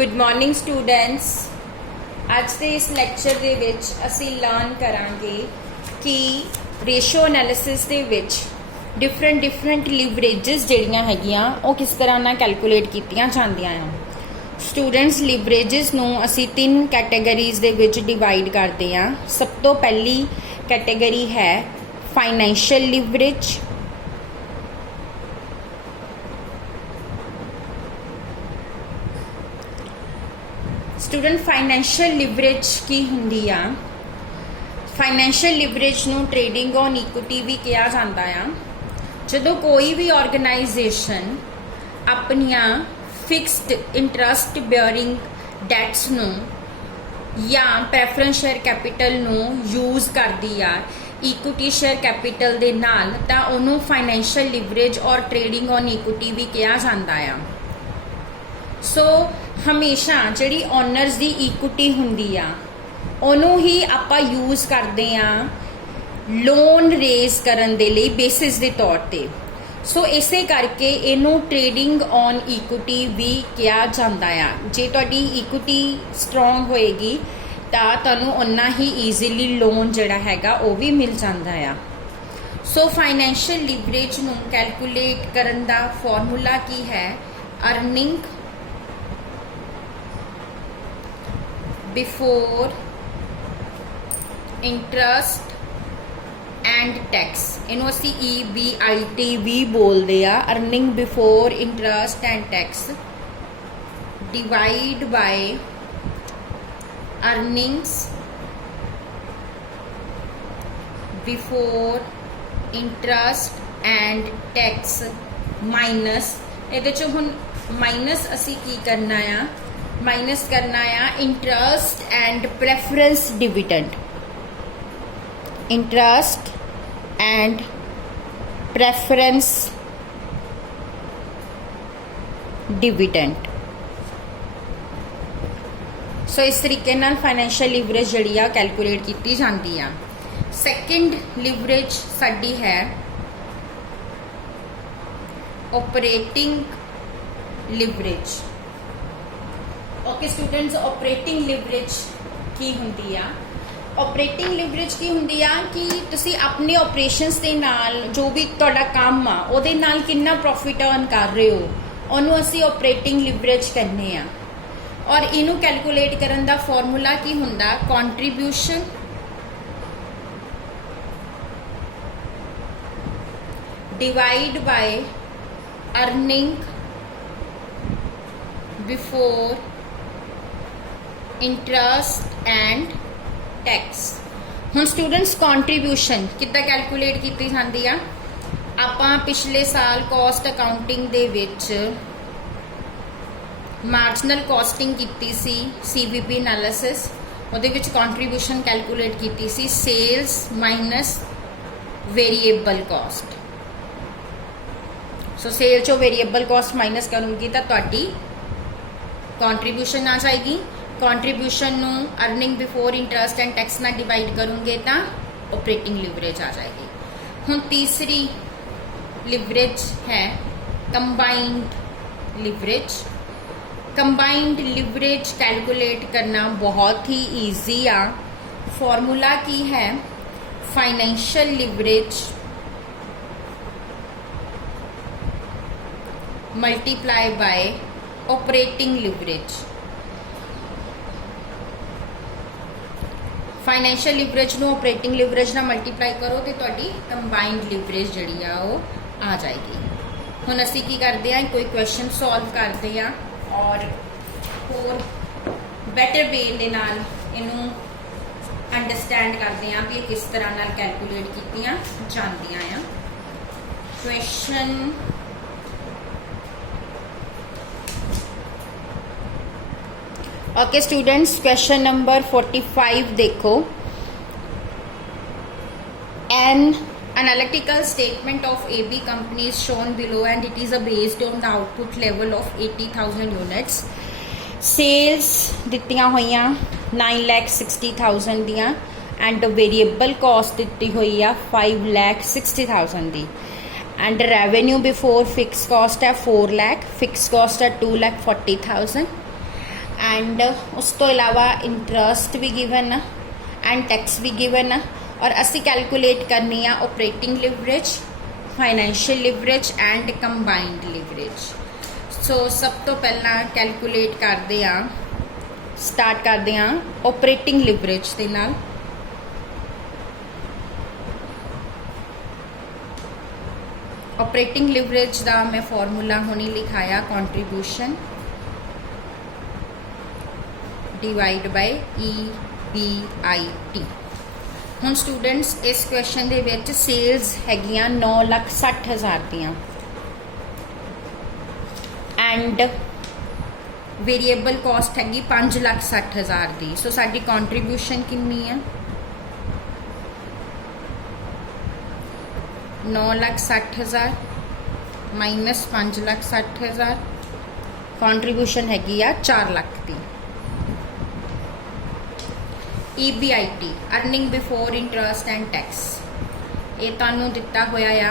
Good morning students. ਅੱਜ ਦੇ ਇਸ ਲੈਕਚਰ ਦੇ ਵਿੱਚ ਅਸੀਂ ਲਰਨ ਕਰਾਂਗੇ ਕਿ ਰੇਸ਼ੋ ਐਨਾਲਿਸਿਸ ਦੇ ਵਿੱਚ ਡਿਫਰੈਂਟ ਲਿਵਰੇजेस ਜਿਹੜੀਆਂ ਹੈਗੀਆਂ ਉਹ ਕਿਸ ਤਰ੍ਹਾਂ ਨਾਲ ਕੈਲਕੂਲੇਟ ਕੀਤੀਆਂ ਜਾਂਦੀਆਂ ਆ। ਸਟੂਡੈਂਟਸ ਲਿਵਰੇजेस ਨੂੰ ਅਸੀਂ ਤਿੰਨ ਕੈਟਾਗਰੀਜ਼ ਦੇ ਵਿੱਚ ਡਿਵਾਈਡ ਕਰਦੇ ਆ। ਸਭ ਤੋਂ ਪਹਿਲੀ ਕੈਟਾਗਰੀ ਹੈ ਫਾਈਨੈਂਸ਼ੀਅਲ ਲਿਵਰੇਜ। स्टूडेंट फाइनैंशियल लिवरेज की हुंदी आ। फाइनैंशियल लिवरेज नूं ट्रेडिंग ऑन इक्विटी भी कहा जाता है। जदों कोई भी ऑर्गेनाइजेशन अपनियां फिक्सड इंटरस्ट बेयरिंग डैट्स नूं या प्रेफरेंस शेयर कैपिटल नूं यूज़ करदी आ इक्विटी शेयर कैपिटल दे नाल, तां उहनूं फाइनैंशियल लिवरेज और ट्रेडिंग ऑन इक्विटी भी कहा जाता है। सो हमेशा जिहड़ी ओनर्स की इक्विटी हुंदी आ उहनूं ही आपां यूज़ करते हैं लोन रेज करन दे लई बेसिस दे तौर ते। सो इसे करके इनू ट्रेडिंग ऑन इक्विटी भी कहा जाता है। जे तुहाडी इक्विटी स्ट्रोंग होएगी तां तुहानूं उन्ना ही ईजीली लोन जिहड़ा हैगा वो भी मिल जाता है। सो फाइनैंशियल लिवरेज नूं कैलकुलेट करन दा फॉर्मूला की है earning before interest and tax. इनू असी EBIT भी बोलते हैं। Earning before interest and tax divide by earnings before interest and tax minus ये हुण माइनस असी की करना है, माइनस करना है interest and preference dividend. Interest and preference dividend. So इस तरीके नाल फाइनैंशियल लिवरेज जिहड़ी आ कैलकुलेट की जाती है। सैकेंड लिवरेज साडी है operating leverage. Okay students, operating leverage की हुंदी आ। ऑपरेटिंग लिवरेज की हुंदी आ कि तुसी अपने ऑपरेशनस दे नाल जो भी तुहाडा काम आ उहदे नाल कितना प्रॉफिट अर्न कर रहे हो उहनूं असी ऑपरेटिंग लिवरेज कहने आ। और इनू कैलकुलेट करन दा फॉर्मूला की हुंदा contribution divide by earning before interest and tax. हुण स्टूडेंट्स कॉन्ट्रीब्यूशन किद्दां कैलकुलेट की जाती है। आपां पिछले साल कॉस्ट अकाउंटिंग दे विच मार्जिनल कॉस्टिंग की सी CVP एनालिसिस। उहदे विच कॉन्ट्रीब्यूशन कैलकुलेट की सी सेल्स माइनस वेरीएबल कॉस्ट। सो सेल चो वेरीएबल कॉस्ट माइनस करूँगी तो तुहाडी कॉन्ट्रीब्यूशन आ जाएगी। कॉन्ट्रीब्यूशन नू earning before interest and tax ना डिवाइड करूँगे तो ऑपरेटिंग लिवरेज आ जाएगी। हुण तीसरी लिवरेज है combined leverage. Combined leverage calculate करना बहुत ही ईजी आ। फॉर्मूला की है financial leverage multiply by operating leverage. Financial leverage नू ऑपरेटिंग लिवरेज ना मल्टीप्लाई करो तो तुहाडी कंबाइंड लिवरेज जिहड़ी आ वो आ जाएगी। हुण असीं की करते हैं, कोई क्वेश्चन सॉल्व करते हैं और होर बैटर वे दे नाल इनू अंडरस्टैंड करते हैं भी किस तरह नाल कैलकुलेट कीतियां जांदियां आ। Question okay students, question number 45 देखो। An analytical statement of AB company is shown below and it is based on the output level of 80,000 units. Sales दित्तियां होइयां 9,60,000 दियां and variable cost दित्ती हुई आ 5,60,000 दी and revenue before fixed cost है 4 lakh, fixed cost है 2,40,000 and उस तो इलावा इंटरस्ट भी गिवन एंड टैक्स भी गिवन और असी कैलकुलेट करनी आ operating leverage, financial leverage and combined leverage. So सब तो पहला कैलकुलेट करते हैं, स्टार्ट करते हैं ऑपरेटिंग लिवरेज के नाल। ऑपरेटिंग लिवरेज का मैं फॉर्मूला हुणी लिखाया कंट्रीब्यूशन डिवाइड बाय EBIT। हुण स्टूडेंट्स इस क्वेश्चन दे विच सेल्स हैगियां 9,60,000 दियां एंड वेरीएबल कॉस्ट हैगी 5,60,000 दी। सो साडी कंट्रीब्यूशन कितनी है 9,60,000 माइनस 5,60,000, कंट्रीब्यूशन हैगी आ 4 लाख दी। EBIT earning before interest and tax ये तुहानू दिता होया आ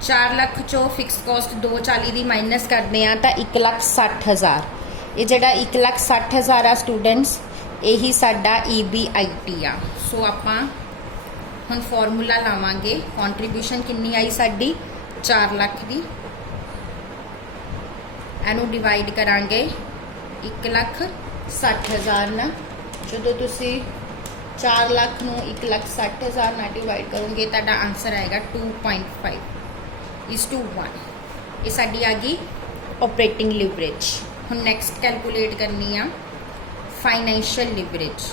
4 लाख चो फिक्स कॉस्ट 240 दी माइनस करते हैं तो 1,60,000। ये जड़ा 1,60,000 आ स्टूडेंट्स यही साडा EBIT आ। सो आपां हुण फॉर्मूला लावांगे, कंट्रीब्यूशन कितनी आई साडी 4 लाख दी, एनू डिवाइड करांगे 1,60,000 ना। जो तुसी 4 लाख नू 1,60,000 ना डिवाइड करोगे तो आंसर आएगा 2.5:1। ये साडी आ गई ऑपरेटिंग लिवरेज। हुण नैक्सट कैलकुलेट करनी आ फाइनैशियल लिवरेज।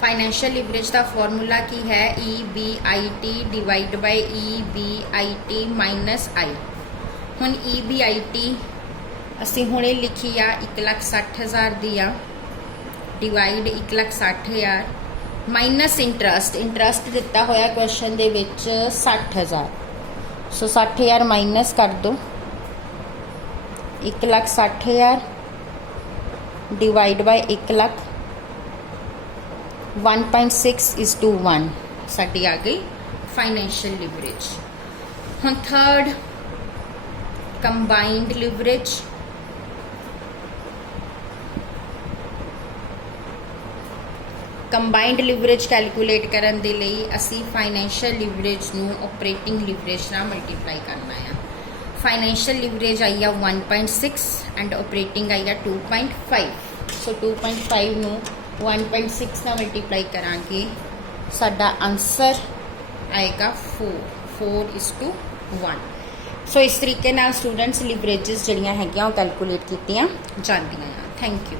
फाइनैशियल लिवरेज का फॉर्मूला की है EBIT divide by EBIT minus I. हुण EBIT असी हुणे लिखी आ 1,60,000 दी आ डिवाइड 1,60,000 माइनस इंटरस्ट, इंटरस्ट दिता होया क्वेश्चन दे विच 60,000। सो 60,000 माइनस कर दो 1,60,000 डिवाइड बाय 1,00,000 1.6:1 साडी आ गई फाइनैशियल लिवरेज। हुण third combined leverage. Combined leverage calculate करन दे लई असी फाइनैशियल लिवरेज नू ऑपरेटिंग लिवरेज नाल मल्टीप्लाई करना है। फाइनैशियल लिवरेज आई आ 1.6 एंड ऑपरेटिंग आई आ 2.5। सो 2.5 नू 1.6 ना मल्टीप्लाई करांगे साडा आंसर आएगा 4:1। सो इस तरीके नाल स्टूडेंट्स लिवरेजिस जड़ियां हैगियां कैलकुलेट कीतियां जांदियां। Thank you.